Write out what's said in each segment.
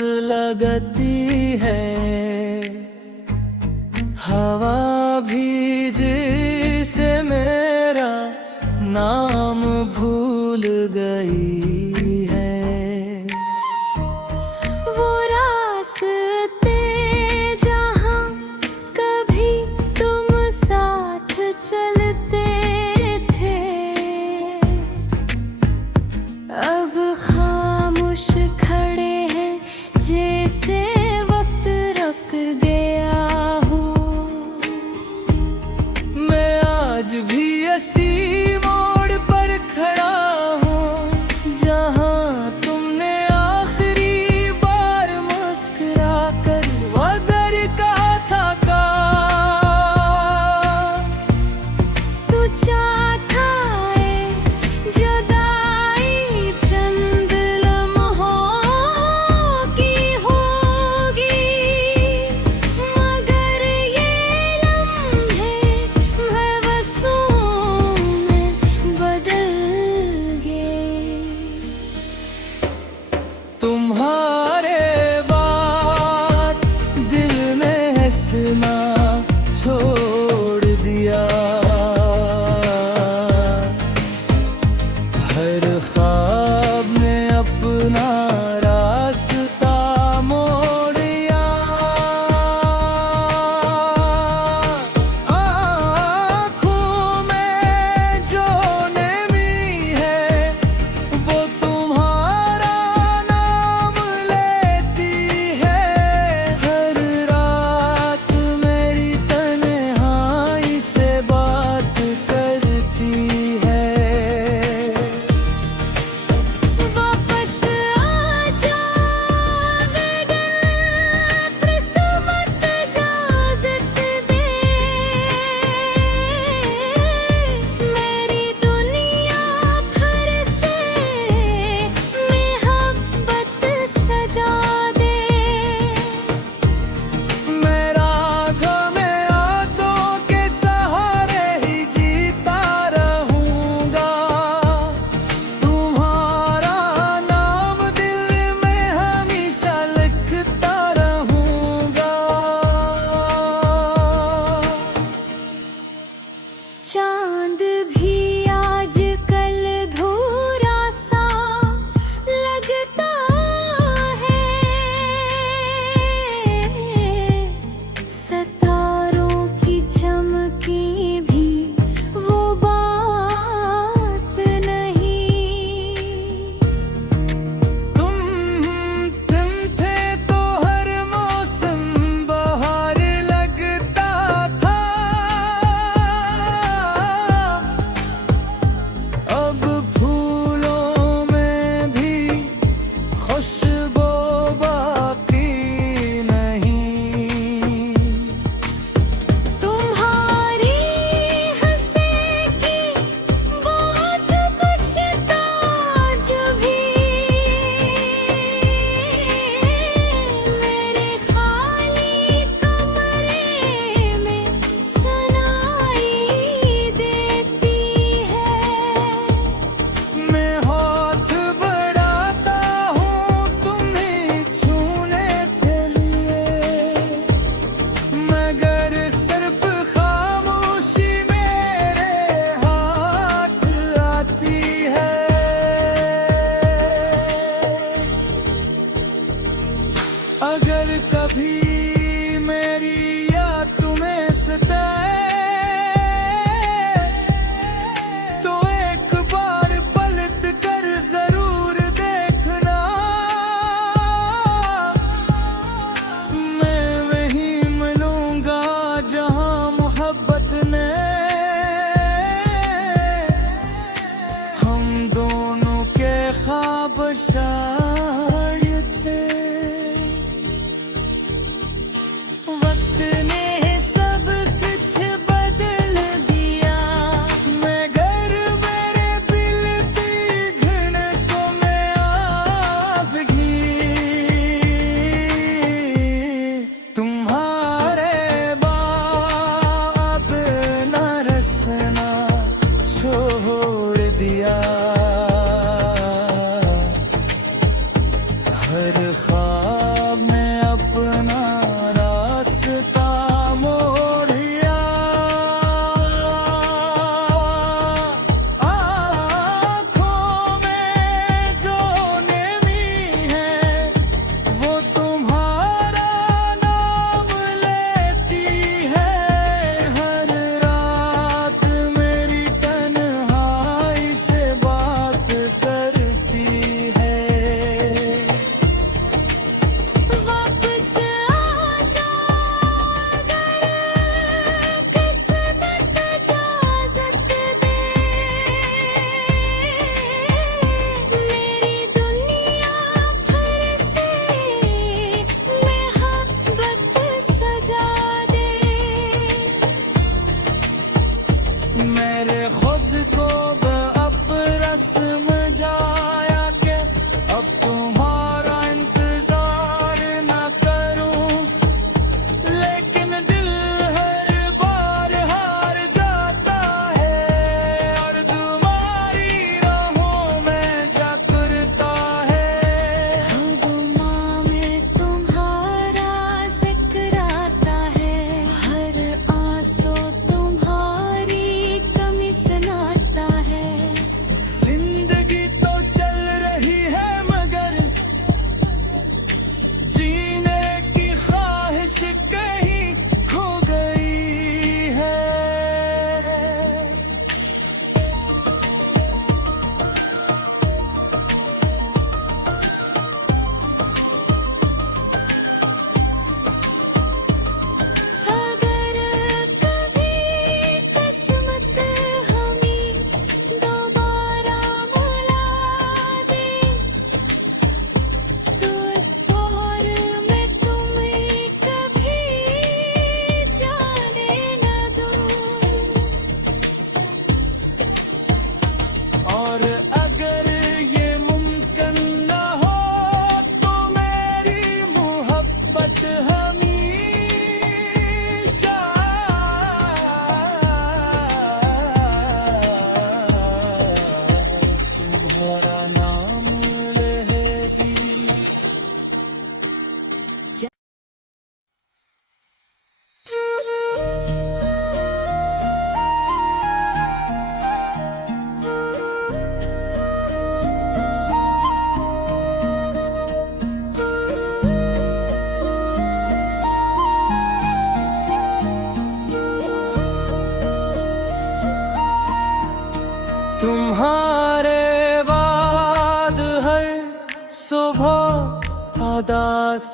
लगती है, हवा भी जिसे मेरा नाम भूल गई है। वो रास्ते जहाँ कभी तुम साथ चलते थे, अब खामोश खड़े हैं जैसे वक्त रुक गया हो। मैं आज भी ऐसी मोड़ पर खड़ा हूँ जहाँ तुमने आखिरी बार मुस्कुरा कर वदर कहा था। सोचा था जुदाई चंद लम्हों की होगी, मगर ये लम्हे बरसों में बदल गए। तुम्हारे बाद दिल ने हंसना छोड़ दिया, हर ख्वाब ने अपना रास्ता मोड़िया। आँखों में जो नमी है वो तुम्हारा नाम लेती है, हर रात मेरी तन्हाई से बात करती है। वापस आ जा किस्मत इजाज़त दे, मेरी दुनिया फिर से मोहब्बत सजा दे। मेरा गम यादों के सहारे ही जीता रहूंगा, तुम्हारा नाम दिल में हमेशा लिखता रहूंगा। चांद भी आजकल धूरा सा लगता है, सितारों की चमकी भी वो बात नहीं। तुम थे तो हर मौसम बहार लगता था, अब फूलों में भी खुशबू बाकी नहीं। तुम्हारी हंसी की वो खुशबू जो भी मेरे खाली कमरे में सुनाई देती है। मैं हाथ बढ़ाता हूँ तुम्हें छूने के लिए, मगर सिर्फ खामोशी मेरे हाथ आती है। अगर कभी मेरी याद तुम्हें सताए तो एक बार पलट कर जरूर देखना, मैं वहीं मिलूंगा जहां मोहब्बत ने हम दोनों के ख्वाब शायद थे। वक्त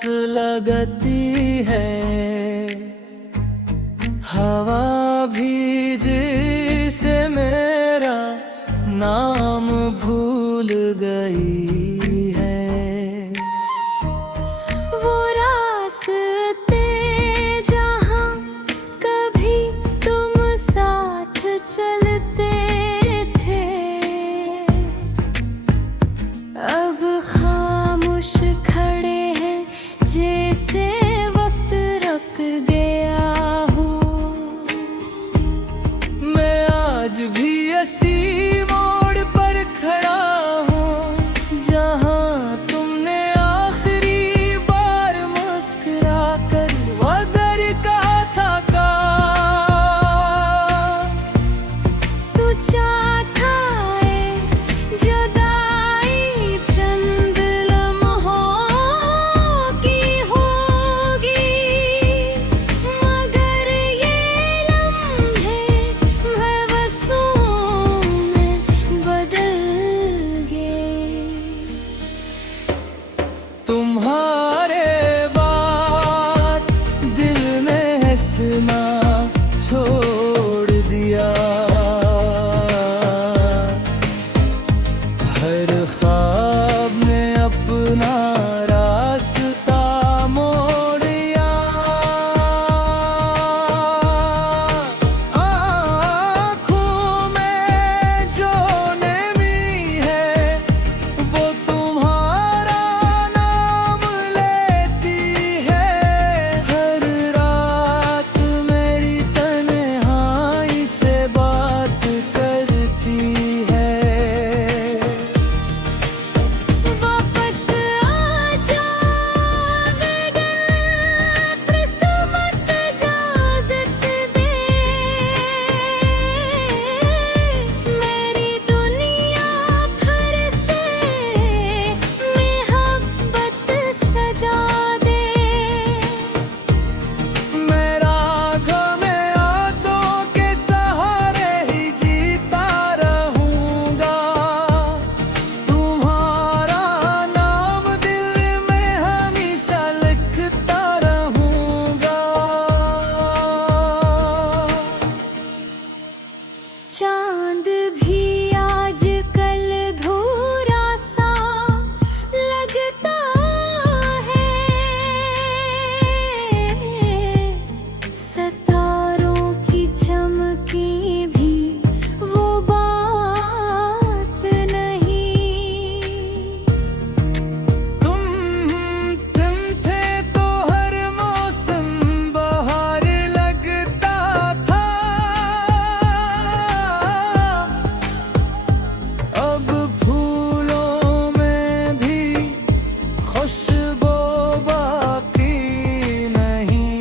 लगती है, हवा भी जिसे मेरा नाम भूल गई है। वो रास्ते जहाँ कभी तुम साथ चलते थे, अब खामोश खड़े हैं जैसे वक्त रुक गया हो। मैं आज भी ऐसी मोड़ पर खड़ा हूँ जहाँ तुमने आखिरी बार मुस्कुरा कर वदर कहा था। सोचा था जुदाई चंद लम्हों की होगी, मगर ये लम्हे बरसों में बदल गए। तुम्हारे बाद दिल ने हंसना छोड़ दिया, हर ख्वाब ने अपना रास्ता मोड़िया। आँखों में जो नमी है वो तुम्हारा नाम लेती है, हर रात मेरी तन्हाई से बात करती है। वापस आ जा किस्मत इजाज़त दे, मेरी दुनिया फिर से मोहब्बत सजा दे। मेरा गम यादों के सहारे ही जीता रहूंगा, तुम्हारा नाम दिल में हमेशा लिखता रहूंगा। चांद भी आजकल धूरा सा लगता है, सितारों की चमकी भी वो बात नहीं। तुम थे तो हर मौसम बहार लगता था, अब फूलों में भी खुशबू बाकी नहीं।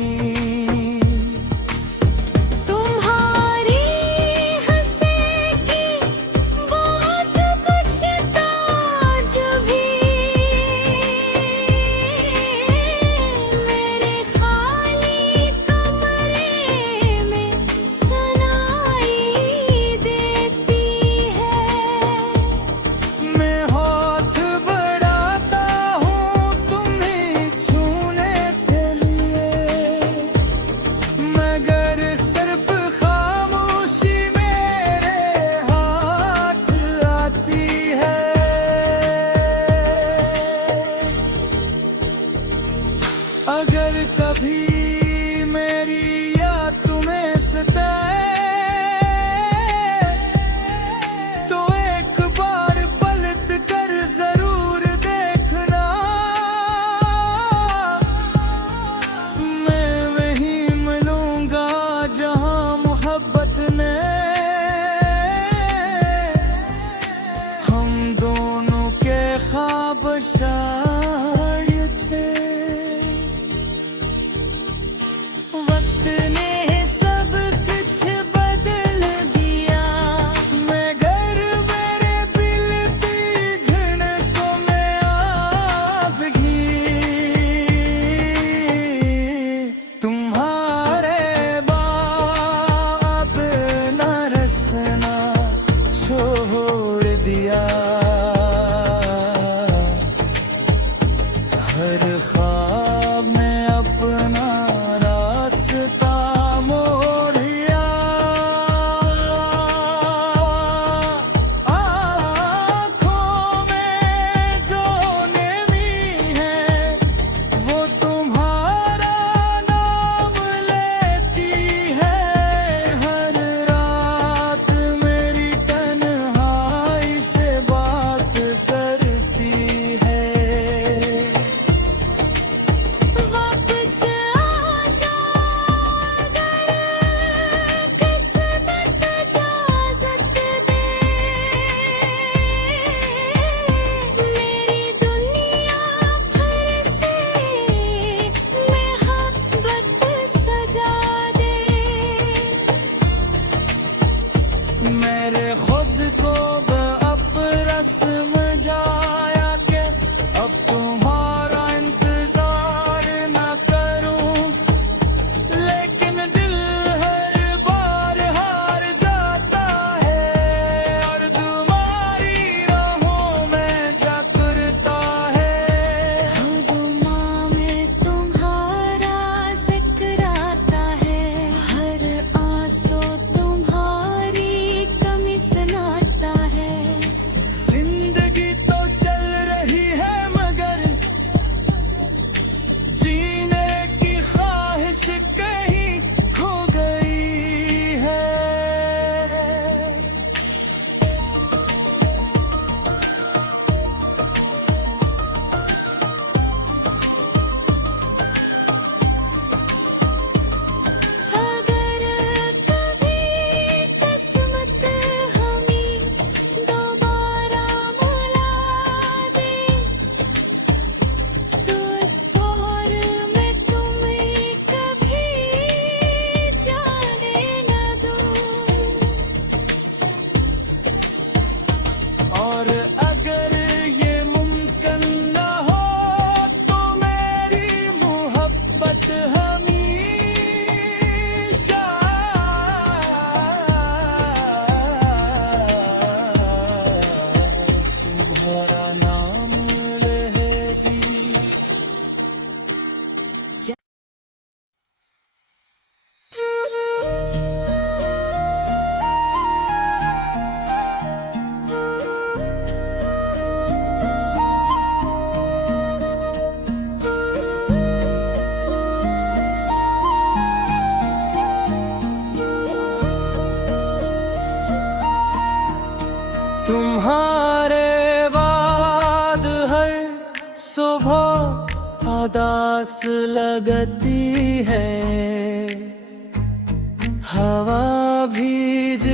तुम्हारी हंसी की वो खुशबू जो भी मेरे खाली कमरे में सुनाई देती है। मैं हाथ बढ़ाता हूँ तुम्हें छूने के लिए, मगर सिर्फ खामोशी मेरे हाथ आती है। अगर कभी मेरी याद तुम्हें सताए तो एक बार पलट कर जरूर देखना, मैं वहीं मिलूंगा जहां मोहब्बत ने हम दोनों के ख्वाब शायद थे। तुम्हारे बाद हर सुबह उदास लगती है, हवा भीज